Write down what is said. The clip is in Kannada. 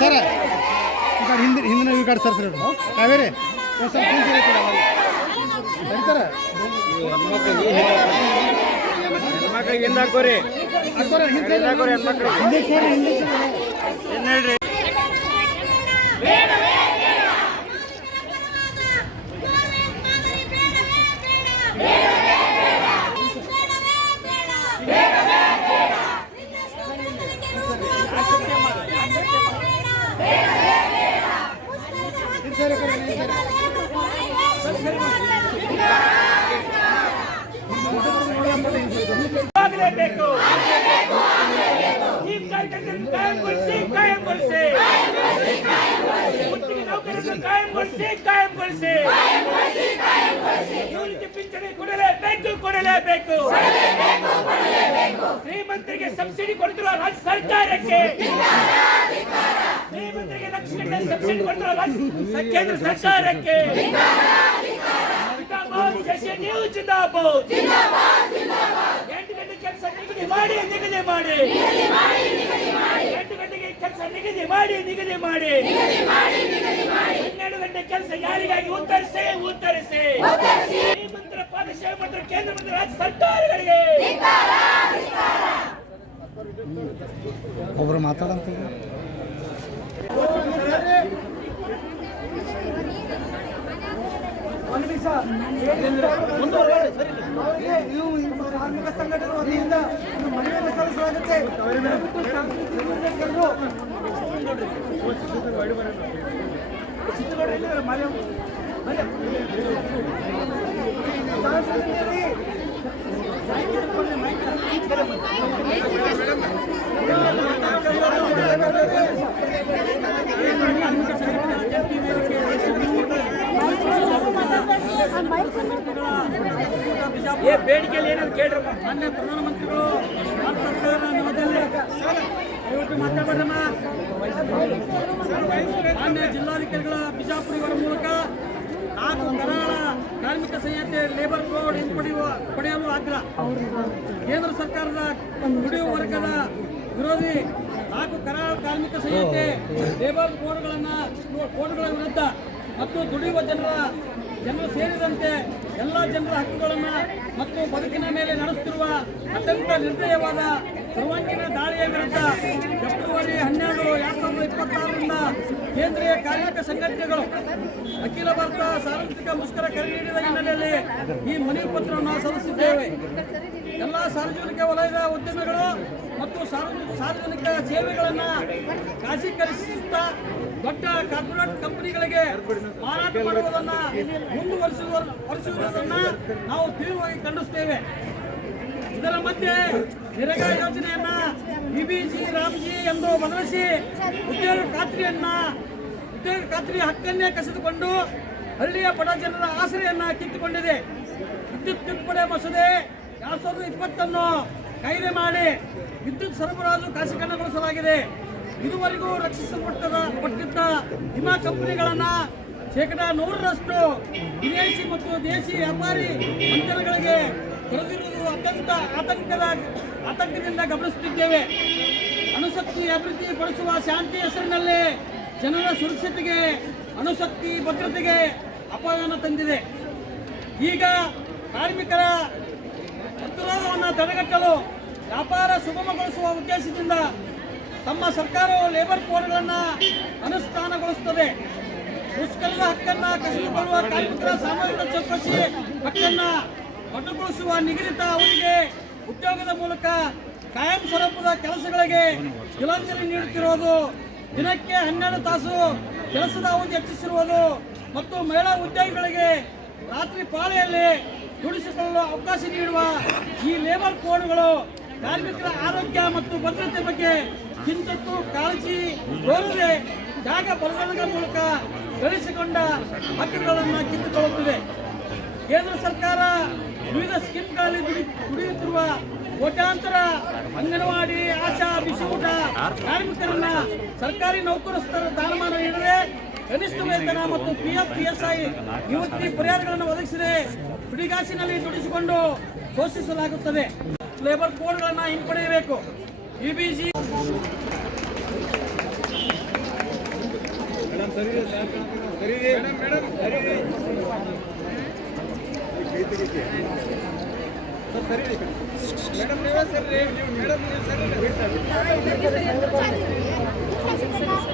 ಸರ್. ಈ ಕಡೆ ಹಿಂದಿನ ಹಿಂದಿನ ಈ ಕಡೆ ಸರ್ ಸರ್ ಕಾವೇರಿ. ಹಿಂದೆ. ಬರ್ತಾರೆ ಹೆಣ್ಮಕ್ಳಿಗೆ ಹಿಂದೆ ಹಾಕೋರಿ ಹಿಂದೆ ಹಿಂದೆ ಹಾಕೋರಿ ಹೆಣ್ಮಕ್ಳಿಗೆ. ಹಿಂದೆ ಸೇರಿ ಹಿಂದೆ ಸೇರಿ. ಹೇಳ್ರಿ? ಸೇರಿ ಈ ಕಡೆ, ಹಿಂದೆ ಸೇರಿ. ಆಗಲೇಬೇಕು ಈ ಕಾರ್ಯಕ್ರಮವನ್ನು ಕಾಯಂಗೊಳಿಸಿ ಕಾಯಂಗೊಳಿಸಿ ಗುತ್ತಿಗೆ ನೌಕರರನ್ನು ಕಾಯಂಗೊಳಿಸಿ ಕಾಯಂಗೊಳಿಸಿ ನಿವೃತ್ತಿ ಪಿಂಚಣಿ ಕೊಡಲೇಬೇಕು ಕೊಡಲೇಬೇಕು ಶ್ರೀಮಂತರಿಗೆ ಸಬ್ಸಿಡಿ ಕೊಡ್ತಿರುವ ರಾಜ್ಯ ಸರ್ಕಾರಕ್ಕೆ ಕೇಂದ್ರ ಸರ್ಕಾರಕ್ಕೆ. ನೀವು ಜಿಂದಾಬಾದ್. ಎಂಟು ಗಂಟೆ ಕೆಲಸ ನಿಗದಿ ಮಾಡಿ ನಿಗದಿ ಮಾಡಿ. ಎಂಟು ಗಂಟೆಗೆ ಕೆಲಸ ನಿಗದಿ ಮಾಡಿ ನಿಗದಿ ಮಾಡಿ. ಹನ್ನೆರಡು ಗಂಟೆ ಕೆಲಸ ಯಾರಿಗಾಗಿ ಉತ್ತರಿಸಿ ಉತ್ತರಿಸಿ. ಮಂತ್ರ ಪಾದಶೇವ ಮಂತ್ರ ಕೇಂದ್ರ ಮಂತ್ರ ರಾಜ್ಯ ಸರ್ಕಾರಗಳಿಗೆ. ಒಬ್ರು ಮಾತಾಡಂತ ಅವರಿಗೆ ನೀವು ಸಂಘಟನೆ ವತಿಯಿಂದ ಮನವಿಯನ್ನು ಸಲ್ಲಿಸಲಾಗುತ್ತೆ ದಯವಿಟ್ಟು ಬೇಡಿಕೆಯಲ್ಲಿ ಏನಾದ್ರು ಕೇಳ್ರಮ್ಮ ಮಾನ್ಯ ಪ್ರಧಾನಮಂತ್ರಿಗಳು ಮಾತಾಡಬೇಡಮ್ಮ ಜಿಲ್ಲಾಧಿಕಾರಿಗಳ ಬಿಜಾಪುರ ಇವರ ಮೂಲಕ ನಾಲ್ಕು ಕರಾಳ ಕಾರ್ಮಿಕ ಸಂಹಿತೆ ಲೇಬರ್ ಕೋಡ್ ಹಿಂಪಡೆಯುವ, ಪಡೆಯಲು ಆಗ್ರಹ. ಕೇಂದ್ರ ಸರ್ಕಾರದ ದುಡಿಯುವ ವರ್ಗದ ವಿರೋಧಿ ನಾಲ್ಕು ಕರಾಳ ಕಾರ್ಮಿಕ ಸಂಹಿತೆ ಲೇಬರ್ ಕೋಡ್ಗಳನ್ನು ಕೋಡ್ಗಳ ವಿರುದ್ಧ ಮತ್ತು ದುಡಿಯುವ ಜನರ, ಜನರು ಸೇರಿದಂತೆ ಎಲ್ಲ ಜನರ ಹಕ್ಕುಗಳನ್ನು ಮತ್ತು ಬದುಕಿನ ಮೇಲೆ ನಡೆಸುತ್ತಿರುವ ಅತ್ಯಂತ ನಿರ್ದಯವಾದ ಸರ್ವಾಂಗೀಣ ದಾಳಿಯ ವಿರುದ್ಧ ಫೆಬ್ರವರಿ ಹನ್ನೆರಡು, ಎರಡು ಸಾವಿರದ ಇಪ್ಪತ್ತಾರರಿಂದ ಕೇಂದ್ರೀಯ ಕಾರ್ಮಿಕ ಸಂಘಟನೆಗಳು ಅಖಿಲ ಭಾರತ ಸಾರ್ವಜನಿಕ ಮುಷ್ಕರ ಕರೆ ನೀಡಿದ ಹಿನ್ನೆಲೆಯಲ್ಲಿ ಈ ಮನವಿ ಪತ್ರವನ್ನು ಸಲ್ಲಿಸಿದ್ದೇವೆ. ಎಲ್ಲ ಸಾರ್ವಜನಿಕ ವಲಯದ ಉದ್ಯಮಿಗಳು ಮತ್ತು ಸಾರ್ವಜನಿಕ ಸೇವೆಗಳನ್ನ ಖಾಸಗೀಕರಿಸುತ್ತಾ ದೊಡ್ಡ ಕಾರ್ಪೊರೇಟ್ ಕಂಪನಿಗಳಿಗೆ ಮಾರಾಟ ಮಾಡುವುದನ್ನ ಮುಂದುವರಿಸುವ ವರಿಸುವುದನ್ನ ನಾವು ತೀವ್ರವಾಗಿ ಖಂಡಿಸುತ್ತೇವೆ. ಇದರ ಮಧ್ಯೆ ನಿರೇಗಾ ಯೋಜನೆಯನ್ನ ಬಿಬಿಜಿ, ರಾಮ್ಜಿ ಎಂದು ಬದಲಿಸಿ ಉದ್ಯೋಗ ಖಾತ್ರಿಯನ್ನ ಉದ್ಯೋಗ ಖಾತ್ರಿ ಹಕ್ಕನ್ನೇ ಕಸಿದುಕೊಂಡು ಹಳ್ಳಿಯ ಬಡ ಜನರ ಆಸರೆಯನ್ನ ಕಿತ್ತುಕೊಂಡಿದೆ. ವಿದ್ಯುತ್ ತಿದ್ದುಪಡಿ ಮಸೂದೆ ಎರಡ್ ಸಾವಿರದ ಇಪ್ಪತ್ತನ್ನು ಕಾಯ್ದೆ ಮಾಡಿ ವಿದ್ಯುತ್ ಸರಬರಾಜು ಖಾಸಗೀಕರಣಗೊಳಿಸಲಾಗಿದೆ ಇದುವರೆಗೂ ರಕ್ಷಿಸಲ್ಪಟ್ಟದ ಪಟ್ಟಿದ್ದ ವಿಮಾ ಕಂಪನಿಗಳನ್ನ ಶೇಕಡ ನೂರರಷ್ಟು ವಿದೇಶಿ ಮತ್ತು ದೇಶಿ ವ್ಯಾಪಾರಿ ಮಂಚನಗಳಿಗೆ ತೊರೆದಿರುವುದು ಅತ್ಯಂತ ಆತಂಕದ ಆತಂಕದಿಂದ ಗಮನಿಸುತ್ತಿದ್ದೇವೆ. ಅಣುಶಕ್ತಿ ಅಭಿವೃದ್ಧಿ ಪಡಿಸುವ ಶಾಂತಿ ಹೆಸರಿನಲ್ಲಿ ಜನರ ಸುರಕ್ಷತೆಗೆ, ಅಣುಶಕ್ತಿ ಭದ್ರತೆಗೆ ಅಪಾಯವನ್ನು ತಂದಿದೆ. ಈಗ ಕಾರ್ಮಿಕರ ಪ್ರತಿರೋಧವನ್ನು ತಡೆಗಟ್ಟಲು ವ್ಯಾಪಾರ ಸುಗಮಗೊಳಿಸುವ ಉದ್ದೇಶದಿಂದ ತಮ್ಮ ಸರ್ಕಾರವು ಲೇಬರ್ ಕೋಡ್ಗಳನ್ನು ಅನುಷ್ಠಾನಗೊಳಿಸುತ್ತದೆ. ಮುಷ್ಕರದ ಹಕ್ಕನ್ನು ಕಸಿದುಕೊಳ್ಳುವ ಕಾರ್ಮಿಕರ ಸಾಮಾಜಿಕ ಚೌಕಸಿ ಹಕ್ಕನ್ನು ಮೊಟಕುಗೊಳಿಸುವ ನಿಗದಿತ ಅವರಿಗೆ ಉದ್ಯೋಗದ ಮೂಲಕ ಕಾಯಂ ಸ್ವರೂಪದ ಕೆಲಸಗಳಿಗೆ ಜಲಾಂಜಲಿ ನೀಡುತ್ತಿರುವುದು, ದಿನಕ್ಕೆ ಹನ್ನೆರಡು ತಾಸು ಕೆಲಸದ ಅವಧಿ ಹೆಚ್ಚಿಸಿರುವುದು ಮತ್ತು ಮಹಿಳಾ ಉದ್ಯೋಗಿಗಳಿಗೆ ರಾತ್ರಿ ಪಾಳಿಯಲ್ಲಿ ದುಡಿಸಿಕೊಳ್ಳಲು ಅವಕಾಶ ನೀಡುವ ಈ ಲೇಬರ್ ಕೋಡ್ಗಳು ಕಾರ್ಮಿಕರ ಆರೋಗ್ಯ ಮತ್ತು ಭದ್ರತೆ ಬಗ್ಗೆ ಕಿಂತತ್ತು ಕಾಳಜಿ ತೋರದೆ ಜಾಗ ಬಲದಾನಗಳ ಮೂಲಕ ಗಳಿಸಿಕೊಂಡ ಹಕ್ಕುಗಳನ್ನು ಕಿತ್ತುಕೊಳ್ಳುತ್ತಿದೆ. ಕೇಂದ್ರ ಸರ್ಕಾರ ವಿವಿಧ ಸ್ಕೀಮ್ಗಳಲ್ಲಿ ದುಡಿ, ದುಡಿಯುತ್ತಿರುವ ಕೋಟ್ಯಾಂತರ ಅಂಗನವಾಡಿ, ಆಶಾ ಬಿಸಿಯೂಟ ಕಾರ್ಮಿಕರನ್ನ ಸರ್ಕಾರಿ ನೌಕರಸ್ಥರ ದಾನಮಾನ ನೀಡದೆ ಕನಿಷ್ಠ ವೇತನ ಮತ್ತು P F P S I ನಿವೃತ್ತಿ ಪರಿಹಾರಗಳನ್ನು ಒದಗಿಸಿದೆ ಬಿಡಿಗಾಸಿನಲ್ಲಿ ದುಡಿಸಿಕೊಂಡು ಘೋಷಿಸಲಾಗುತ್ತದೆ ಲೇಬರ್ ಕೋಡ್ಗಳನ್ನು ಹಿಂಪಡೆಯಬೇಕು ಇಬಿಸಿ ಹನ್ನೆರಡು